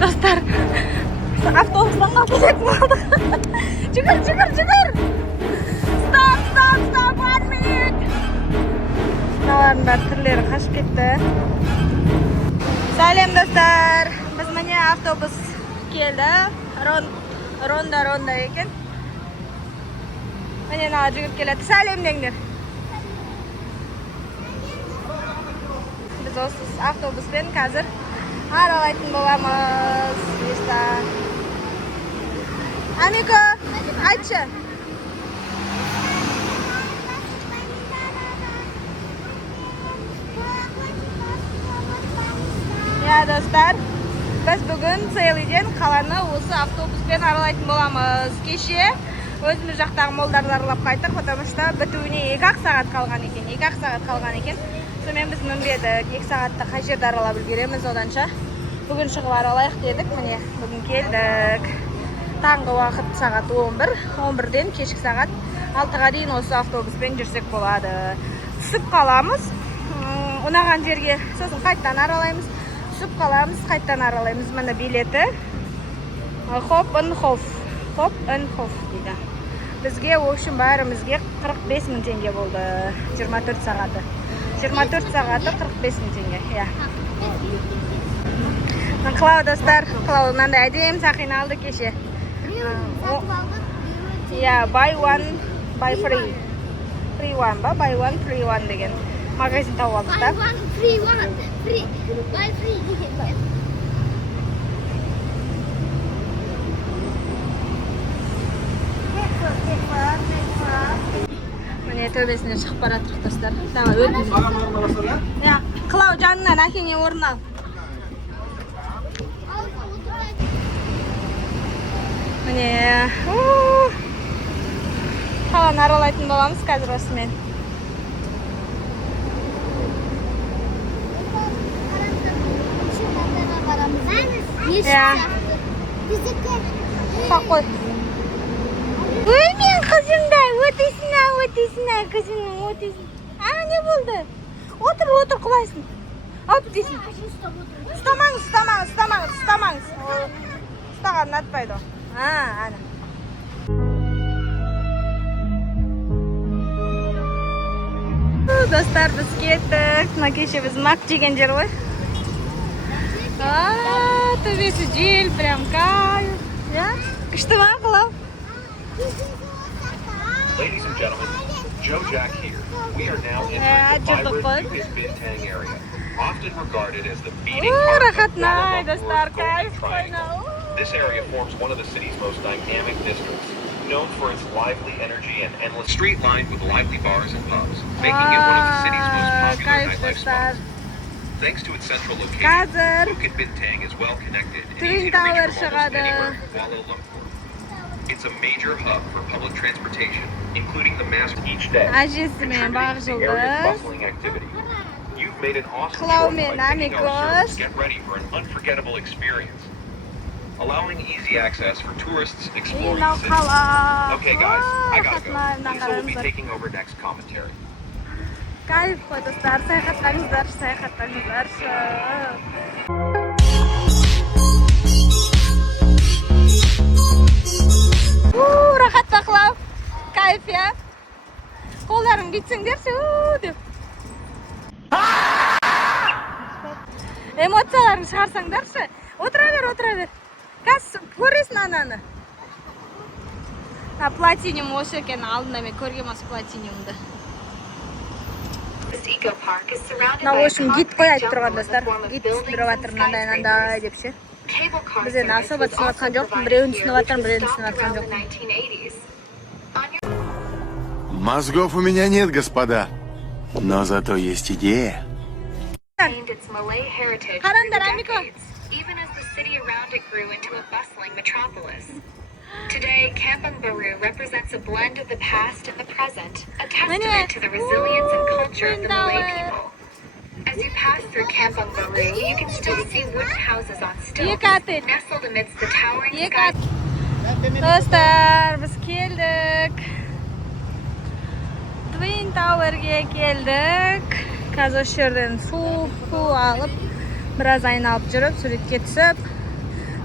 Dostlar, avtobusdan kalkacak mı aldık? Çıkır. Stop, 1 minute. Şunaların bari türleri kaçıp ketdi. Salam dostlar. Biz mana avtobus keldi. Ronda ekan. Mana naga jugurib keladi. Salam denglar. Biz o'siz avtobusdan hozir aralaytın bo'lamiz. Nechta? Amiko, aytchi. Ya dostlar, biz bugun sayılgan qalani o'zi avtobus bilan aralaytın bo'lamiz. Kecha o'zimiz yoqdagi mollarni aralab qaytdik, потому что bituvine 2 soat qolgan ekan. Сонымен biz minbedik, 2 soatda qay yerda aralab ulguramiz odancha. Bugun chiqib aralayıq dedik, mine bugun keldik. Tаңғы vaqt saat 11, 11dan kechki saat 6ga дейін осы avtobusмен jursek bo'ladi. Түсіп qalamız. Unagan yerga so'zin qaytadan aralaymiz. Түсіп qalamız, qaytadan aralaymiz. Mana bileti. Hop and Hof deydi. Bizga в общем barimizga 45 ming tenge bo'ldi. 24 soati. 24 soati 45 ming tenge. Ya. Qilov dostlar, qilov manda adem saqin oldi kecha. Ya, buy one buy free. Free one ba, buy one free one degan magazin topib oldik da. Buy one free one. Free. Buy free degan. Mana töbesinden chiqib baratriq dostlar. Davay o'tmiz. Ya, qilov jonidan akangga o'rin ol. Mana qalani aralaytın bo'lamiz hozir o'smen. Ya. Qo'y. Voy men qizimday, o'tesina qizimning o'tesin. Ne bo'ldi? O'tir qulaysin. Hop desin. Ustamangiz. Ustaganini aytmaydi. Ana. Dostlar biz ketdik. Mana kecha biz mak yegan joy voy. Töbesi jil, прям кайф. Ya? Qishtimi qilib? Ladies and gentlemen, Joe Jack here. We are now entering the vibrant Bukit Bintang area, often regarded as the beating heart of rahatnay dostlar, Golden kayf Triangle. This area forms one of the city's most dynamic districts, known for its lively energy and endless street lined with lively bars and pubs, making it one of the city's most popular nightlife spots. Thanks to its central location, Bukit Bintang is well connected and easy to reach from almost anywhere in Kuala Lumpur. It's a major hub for public transportation, including the mass each day, contributing to the area's bustling activity. You've made an awesome choice by picking our service. Get ready for an unforgettable experience, allowing easy access for tourists exploring the city. Okay guys, I gotta go. Lisa will be taking over next commentary. Kayf qo'y dostlar, sayohatlaringizlar. Rahat saqlab. Kayf ya. Qo'llarim bitsin-derchi, deb. Emotsiyalaringni chiqarsangdarchi. O'tiraver. Kas ko'rasizmi anani? Platinum o'sha ekan, oldinda men ko'rganman platinumni. Na o'shim git qo'yib turgan dostlar. Git tushiravatır nanday debchi. Biz endi asobat tushunayotgan yo'qmiz. Birovni tushunayotgan yo'qmiz. Мозгов у меня нет, господа, но зато есть идея. Qaranglar, Amiko. Even as the city around it grew into a bustling metropolis. Today, Kampong Baru represents a blend of the past and the present, a testament to the resilience and culture of the Malay people. As you pass through Kampong Baru, you can still see wooden houses on stilts, nestled amidst the towering sky. Dostlar, biz keldik. Twin Tower'ga keldik. Hozir shu yerdan suv olib, biroz aylanib yurib, suratga tushib,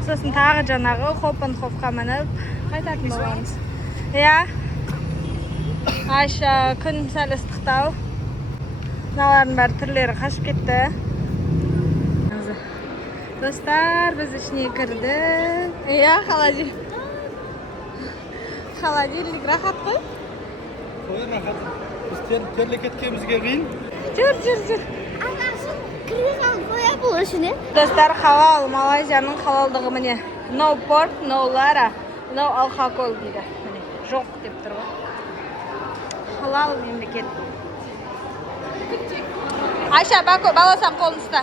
сосын тағы жаңағы Хоппенхофқа мініп қайтатын боламыз. Иә. Айша күн сәл ыстықтау. Мыналардың бәрі түрлері қашып кетті. Достар, біз ішіне кірдік. Иә, холодильник рахат қой. Қой рахат. Біз терле кеткенімізге қиын. Жүр. Анасын кіре қалып қоя бұл ішіне. Достар, халал, Малайзияның халалдығы міне. No pork, no lara, no alcohol дейді. Міне, жоқ деп тұр ғой. Халал мемлекет. Айша, баласам қолын ұста.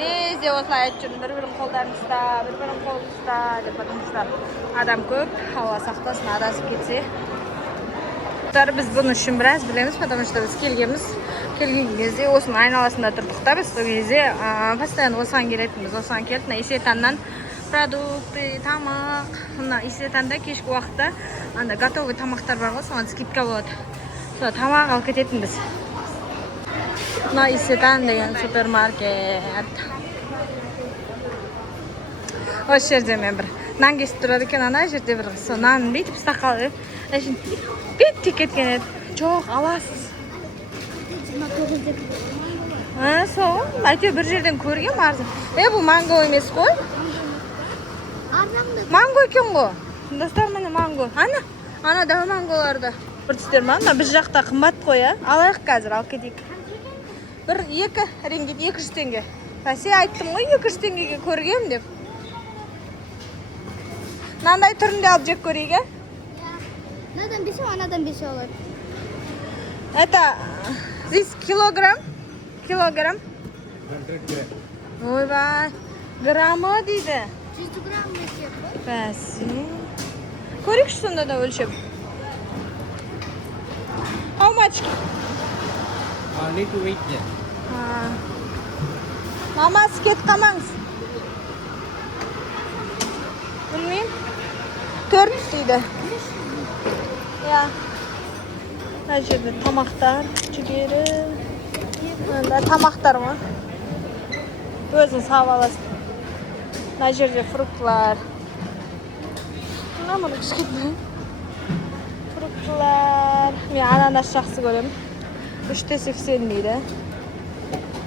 Везде осылай айтып жүрмін, бір-бірін қолдарын ұста, бір-бірін қолын ұста деп, потому что адам көп, Алла сақтасын, адасып кетсе. Біз бұны үшін біраз білеміз, потому что біз келген кезде осының айналасында тұрдық та, біз сол кезде постоянно осыған келетінбіз. Осыған келді, Исетаннан продукты, тамақ. Мына Исетанда кешкі уақытта готовый тамақтар бар ғой, соған скидка болады. Сол тамақ алып кететінбіз. Мына Исетан деген супермаркет. Осы жерде мен бір нан кесіп тұрады екен, ана жерде бір сол нанын бүйтіп стақалы. Бүйтіп кеткен еді. Жоқ, аласыз. 29 деп. Сол, әйтеуір бір жерден көргем арзан. Бұл манго емес қой. Арзанды. Манго екен ғой. Достар, міне манго. Ана да манголарды. Көрдіңіздер ма? Біз жақта қымбат қой, алайық қазір, алып кетейік. Бір 2 рингит 200 теңге. Бәсе айттым ғой 200 теңгеге көргем деп. Мынандай түрінде алып жеп көрейік, Надан 5, анадан 5 olur. Это здесь килограмм. Ойбай, граммы дейді. 100 gram ne Бәсе. Көрейікші сонда да өлшеп. How much? Need to wait there. Мама, кет қалмаңыз. Білмейм. 4 дейді. Иә. Мына жерде тамақтар, жүгері. Тамақтар ма? Өзің сап аласың. Мына жерде фруктылар. Мұны кішкентай. Фруктылар. Мен ананас жақсы көремін. 380 дейді.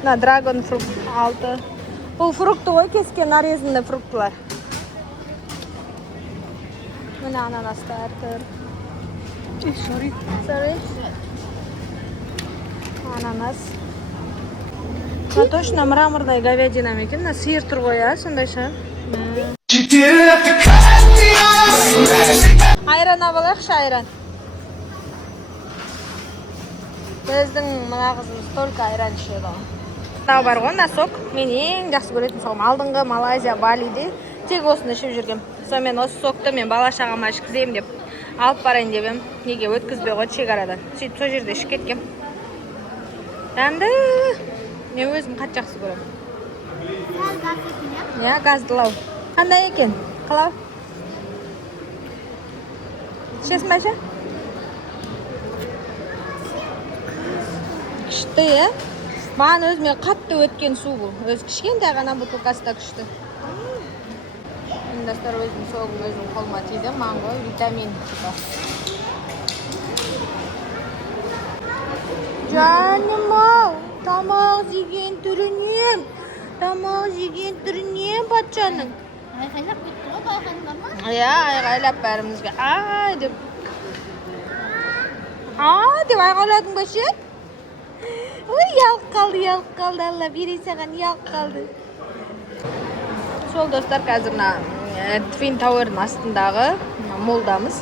Мына драгон фрукт 6. Бұл фрукты ғой, кескен нарезанный фруктылар. Міне ананастар тұр. Sorry. Ананас. Точно мраморный говядина екен. Мына сиыр тұр ғой, сондай шығар. Айран алайықшы, айран. Біздің мына қызымыз только айран ішеді. Тағы бар ғой, сок. Мен ең жақсы көретін соғым. Алдыңғы Малайзия, Балиде тек осыны ішіп жүргем. Сонымен осы сокты мен бала-шағама ішкіземін деп алып барайын деп ем. Неге өткізбей ғой шекарадан. Сөйтіп сол жерде ішіп кеткем. Дәмді. Мен өзім қатты жақсы көремін. Иә, газдылау. Қандай екен? Қалау? Ішесің бе ше? Күшті, Маған өзіме қатты өткен су бұл. Өзі кішкентай ғана бутылкасы да күшті. Достар, өзім соғым өзім қолыма тиді. Манго, витамин. Жаным-ау, тамақ жеген түрінен патшаның. Айғайлап кетті ғой, балғанға ма? Иә, айғайлап бәрімізге. Ай деп. Деп айғайладың ба ше? Ой, ялық қалды, Алла берей саған, ялық қалды. Сол достар, қазір Twin Tower'ın астындағы молдамыз.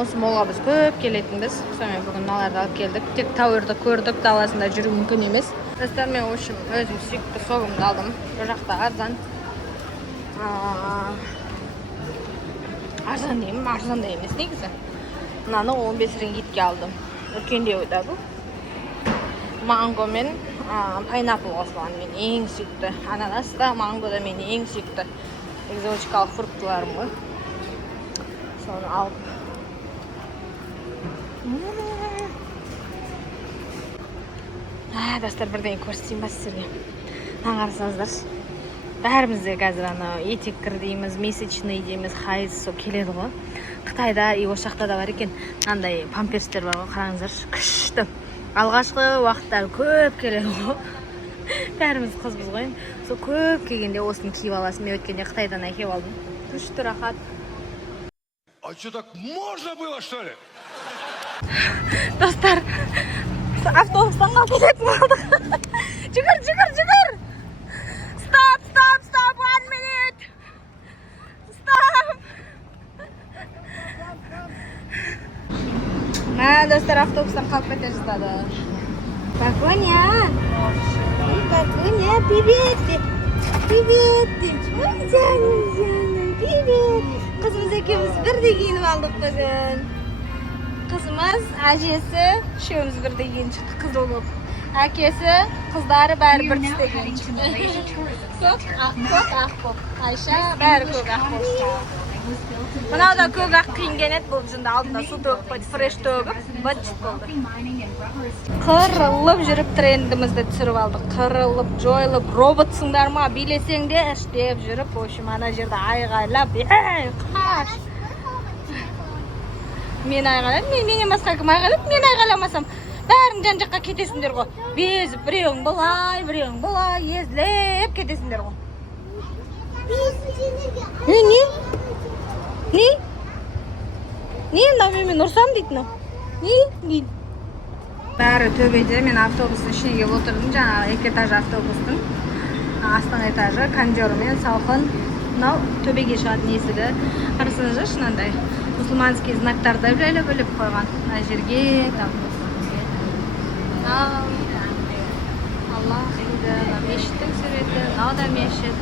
Осы молға біз көп келетінбіз. Сонымен бүгін мыналарды алып келдік. Тек Tower'ды көрдік, даласында жүру мүмкін емес. Достар, мен өзім сүйікті соғымды алдым. Бұл жақта арзан. Арзан деймін, арзан да емес негізі. Мынаны 15 рингитке алдым. Үлкендеуі да бұл. Манго мен пайнапл қосылған мен ең сүйікті. Ананас та, манго да мен ең сүйікті. Экзотикалық фруктыларым ғой. Соны алып. Достар, бірден көрсетейін ба сіздерге. Қарасаңыздар. бәрімізде қазір ана етеккір дейміз, месячный дейміз, хайыз сол келеді ғой. Қытайда и осы жақта да бар екен. Мынандай памперстер бар ғой, қараңыздаршы, күшті. Алғашқы уақытта көп келеді ғой. Бәріміз қызбыз ғой. Сол көп келгенде осыны киіп аласың. Мен өткенде Қытайдан әкеліп алдым. Күшті рахат. А что, так можно было, что ли? Достар, автобустан қалып кететін болдық. Жүгір. Stop, 1 minute. Stop. Достар, автобустан қалып кете жаздады. Пакуня, привет. Ой, жаным, привет. Қызымыз екеуміз бірдей киініп алдық бүгін. Қызымыз, әжесі, үшеуміз бірдей киініп шықтық, қыз болып. Әкесі, қыздары бәрі бір түсте киініп шықты. Көк, ақ боп. Айша, бәрі көк ақ боп. Мынау да көк ақ киінген еді, бұл жүнді алдында су төгіп қойды, фреш төгіп, быт-шыт болды. Қырылып жүріп трендімізді түсіріп алдық. Қырылып, жойылып, роботсыңдар ма, билесең де іштеп жүріп, в общем, ана жерде айғайлап, қаш. Мен айғайлап, менен басқа кім айғайлап, мен айғайламасам, бәрің жан жаққа кетесіңдер ғой. Безіп, біреуің бұлай, езлеп кетесіңдер ғой. Не, мен ұрсам дейтін Не? Бәрі төбеде, мен автобустың ішіне келіп отырдым, жаңағы 2 этаж автобустың астыңғы этажы, кондермен салқын. Мынау төбеге шығатын есігі. Қарасаңыздар, шынандай мұсылманский знактарды біліп қойған. Мына жерге, там. Аллах дейді, мешіттің суреті, мынау да мешіт.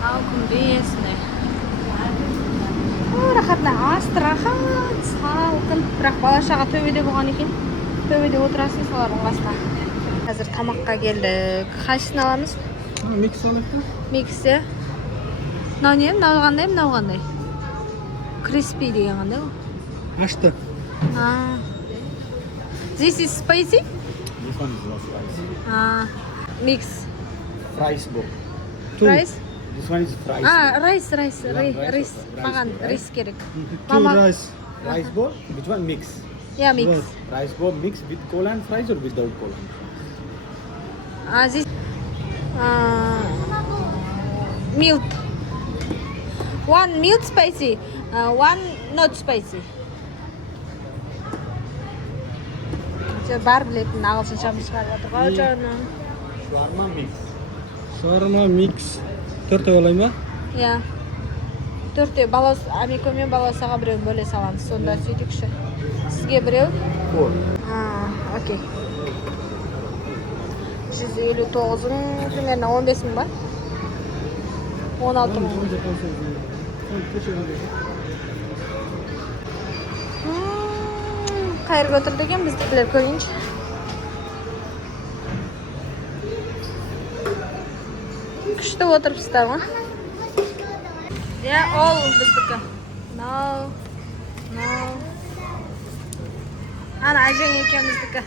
Мынау күмбезный. Рахатна, рахат, салқын. Бірақ бала-шаға төбеде болған екен. Төбеде отырасың солардың басына. Қазір тамаққа келдік. Қайсысын аламыз? Микс алайық та? Миксе. Мынау не? Мынау қандай? Криспи деген қандай ғой? Ашты. This is spicy? This one is less rice. Mix. Fries bo. Rice? This one is fries. Рис. Маған рис керек. Two rice. Rice bowl. Which one mix? Yeah, mix. Rice bowl mix with cola and fries or without cola? This milk. One milk spicy, one not spicy. Бар білетін ағылшынша шығарып жатыр ғой жаным. Shawarma mix. Shawarma mix. 4 алайын ба? Иә. 4 балас, Амико мен баласаға біреуін бөле саламыз. Сонда сөйтікші. Сізге біреу? 4. Окей. 159-ың, примерно 15-ің ба? 16-ың. Қайырға отырды екен, біздікілер көрейінші. Күшті отырыпсыздар ма? Ол біздікі. No. Ана әжең екеуміздікі.